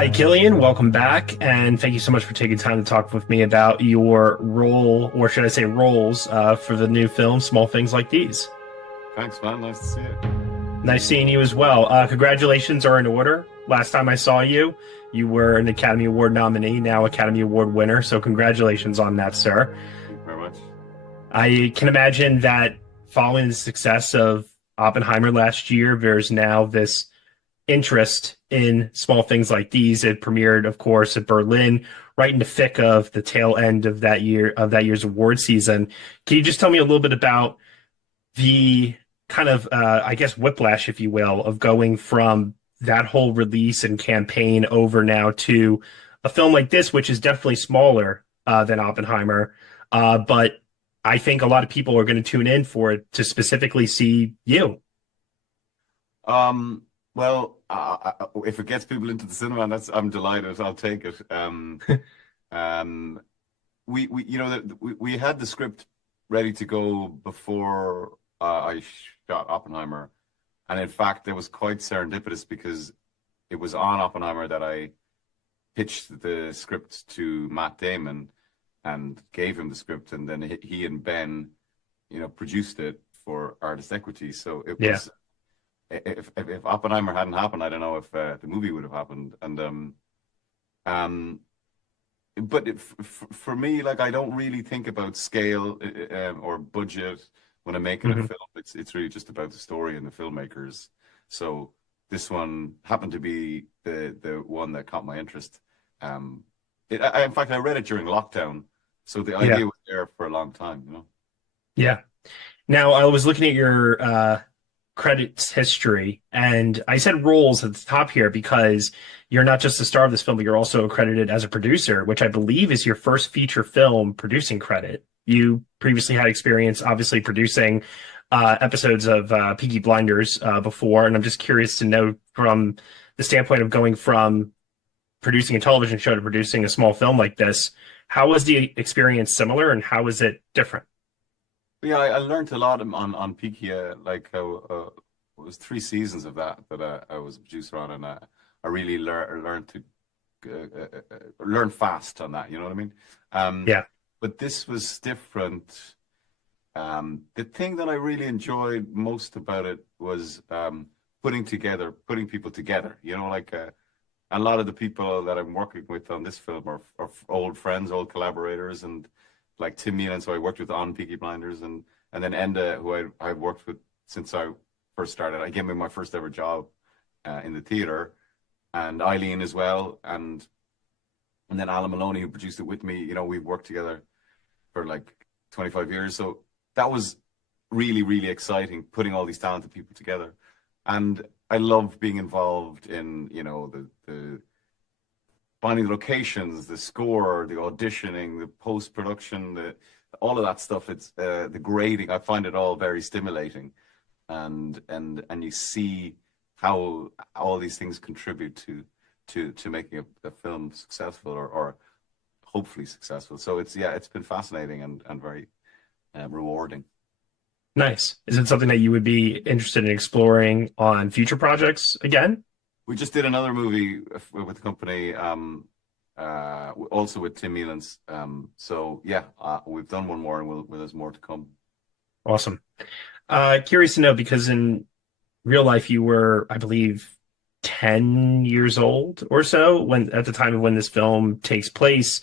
Hi, Killian. Welcome back, and thank you so much for taking time to talk with me about your role, or should I say roles, for the new film, Small Things Like These. Thanks, man. Nice to see you. Nice seeing you as well. Congratulations are in order. Last time I saw you, you were an Academy Award nominee, now Academy Award winner, so congratulations on that, sir. Thank you very much. I can imagine that following the success of Oppenheimer last year, there's now this interest in Small Things Like These. It premiered, of course, at Berlin, right in the thick of the tail end of that year's award season. Can you just tell me a little bit about the kind of, I guess, whiplash, if you will, of going from that whole release and campaign over now to a film like this, which is definitely smaller than Oppenheimer, but I think a lot of people are going to tune in for it to specifically see you. If it gets people into the cinema, I'm delighted. I'll take it. Um, we had the script ready to go before I shot Oppenheimer, and in fact, it was quite serendipitous because it was on Oppenheimer that I pitched the script to Matt Damon and gave him the script, and then he and Ben, produced it for Artist Equity. So it Yeah. was if Oppenheimer hadn't happened, I don't know if the movie would have happened. Um, but for me, like I don't really think about scale or budget when I'm making a Hmm. film. It's really just about the story and the filmmakers. So this one happened to be the one that caught my interest. In fact, I read it during lockdown, so the Yeah. idea was there for a long time. Yeah. Now, I was looking at your credits history, and I said roles at the top here because you're not just the star of this film, but you're also accredited as a producer, which I believe is your first feature film producing credit. You previously had experience, obviously, producing episodes of Peaky Blinders before, and I'm just curious to know from the standpoint of going from producing a television show to producing a small film like this, how was the experience similar, and how is it different? Yeah, I learned a lot on Peaky. It was 3 seasons of that I was a producer on, and I really learned to learn fast on that. You know what I mean? Um, Yeah. but this was different. The thing that I really enjoyed most about it was putting people together. A lot of the people that I'm working with on this film are old friends, old collaborators, and like Tim Nealon, so I worked with on Peaky Blinders, and then Enda, who I've worked with since I first started. I gave me my first ever job in the theater, and Eileen as well, and then Alan Maloney, who produced it with me. We've worked together for like 25 years, so that was really, really exciting, putting all these talented people together. And I love being involved in, the finding the locations, the score, the auditioning, the post production, the all of that stuff. It's the grading. I find it all very stimulating, and you see how all these things contribute to making a film successful or hopefully successful. So it's been fascinating and very rewarding. Nice. Is it something that you would be interested in exploring on future projects again? We just did another movie with the company, also with Tim Nealon's. So yeah, we've done one more, and there's more to come. Awesome. Curious to know because in real life you were, I believe, 10 years old or so when at the time of when this film takes place.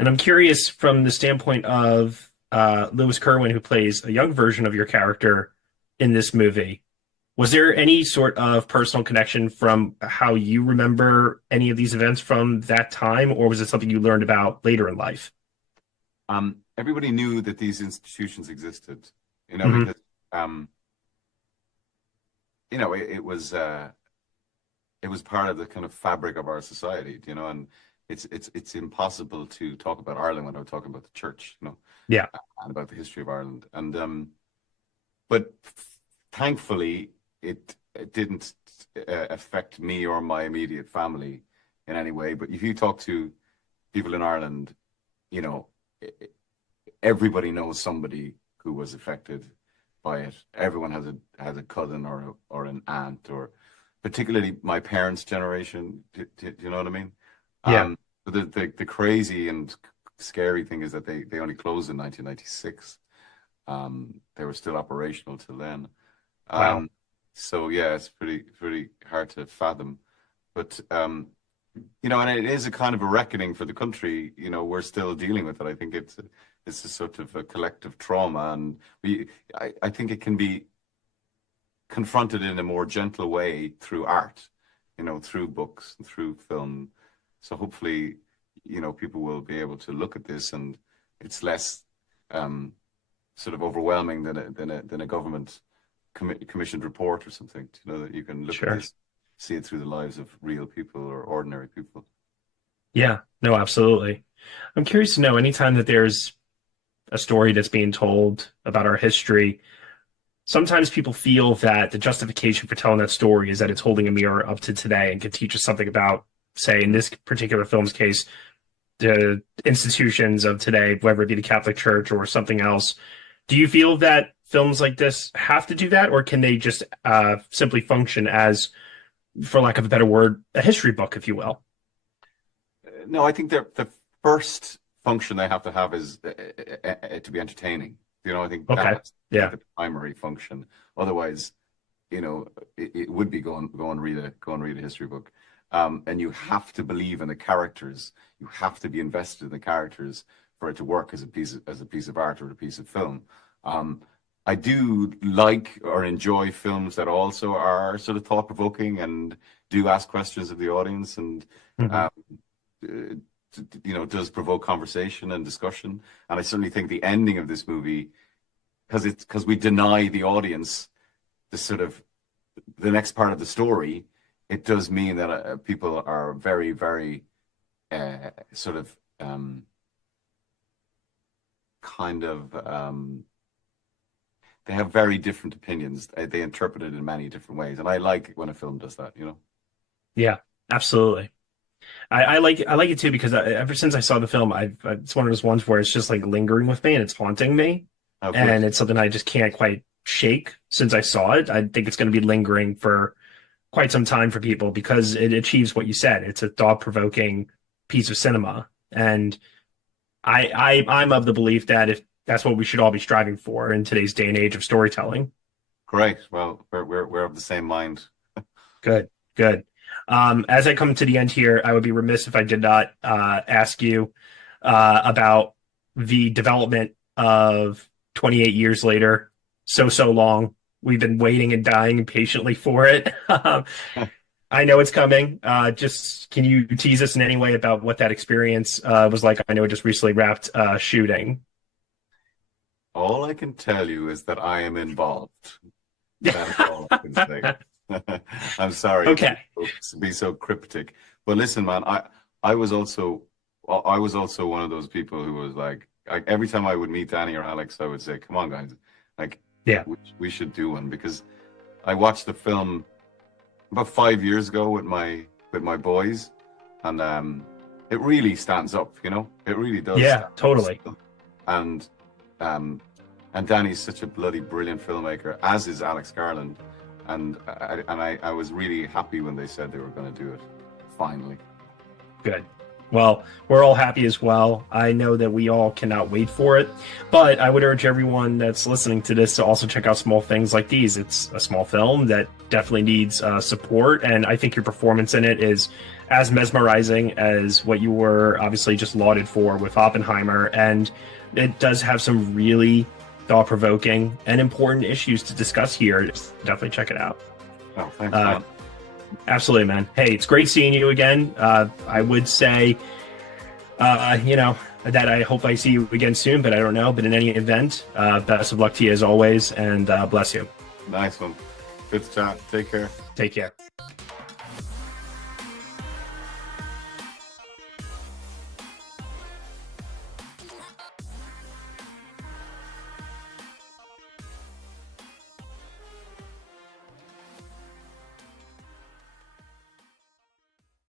And I'm curious from the standpoint of Lewis Kerwin, who plays a young version of your character in this movie. Was there any sort of personal connection from how you remember any of these events from that time, or was it something you learned about later in life? Everybody knew that these institutions existed, Hmm. because um, it was part of the kind of fabric of our society, and it's impossible to talk about Ireland without talking about the church, Yeah. and about the history of Ireland. But thankfully, it didn't affect me or my immediate family in any way. But if you talk to people in Ireland, you know, e- e- everybody knows somebody who was affected by it. Everyone has a cousin or an aunt or particularly my parents' generation. Do you know what I mean? Yeah. But the crazy and scary thing is that they only closed in 1996. They were still operational till then. Wow. So yeah, it's pretty hard to fathom. But and it is a kind of a reckoning for the country. We're still dealing with it. I think it's a sort of a collective trauma, and I think it can be confronted in a more gentle way through art, through books, through film. So hopefully, people will be able to look at this, and it's less sort of overwhelming than a government commissioned report or something. That you can look at Sure. this, see it through the lives of real people or ordinary people. Yeah. No, absolutely. I'm curious to know anytime that there's a story that's being told about our history, sometimes people feel that the justification for telling that story is that it's holding a mirror up to today and can teach us something about, say, in this particular film's case, the institutions of today, whether it be the Catholic Church or something else. Do you feel that films like this have to do that, or can they just simply function as, for lack of a better word, a history book, if you will? No, I think the first function they have to have is to be entertaining. I think Okay. that's Yeah. the primary function. Otherwise, it would be go and read a history book. And you have to believe in the characters. You have to be invested in the characters for it to work as a piece of art or a piece of film. I do like or enjoy films that also are sort of thought provoking and do ask questions of the audience, and Hmm. um, does provoke conversation and discussion. And I certainly think the ending of this movie, because we deny the audience the next part of the story, it does mean that people are very, very sort of kind of they have very different opinions. They interpret it in many different ways, and I like when a film does that. Yeah, absolutely. I like it too because ever since I saw the film, it's one of those ones where it's just like lingering with me and it's haunting me, Oh, good. and it's something I just can't quite shake since I saw it. I think it's going to be lingering for quite some time for people because it achieves what you said. It's a thought-provoking piece of cinema, and I'm of the belief that if that's what we should all be striving for in today's day and age of storytelling. Great. Well, we're of the same mind. Good, good. As I come to the end here, I would be remiss if I did not ask you about the development of 28 years later. So long. We've been waiting and dying impatiently for it. I know it's coming. Just can you tease us in any way about what that experience was like? I know it just recently wrapped shooting. All I can tell you is that I am involved. That's all I can say. I'm sorry Okay. to be so cryptic, but listen, man, I was also one of those people who was like every time I would meet Danny or Alex, I would say, "Come on, guys, like Yeah. we should do one," because I watched the film about 5 years ago with my boys, and it really stands up. It really does Yeah, stand up totally. still. And um, and Danny's such a bloody brilliant filmmaker, as is Alex Garland. And I was really happy when they said they were going to do it. Finally. Good. Well, we're all happy as well. I know that we all cannot wait for it, but I would urge everyone that's listening to this to also check out small things like these. It's a small film that definitely needs support, and I think your performance in it is as mesmerizing as what you were obviously just lauded for with Oppenheimer, and it does have some really thought-provoking and important issues to discuss here. Just definitely check it out. Oh, thanks, Uh, man. Absolutely, man. Hey, it's great seeing you again. I would say, that I hope I see you again soon, but I don't know. But in any event, best of luck to you as always, and bless you. Nice one. Good to chat. Take care. Take care.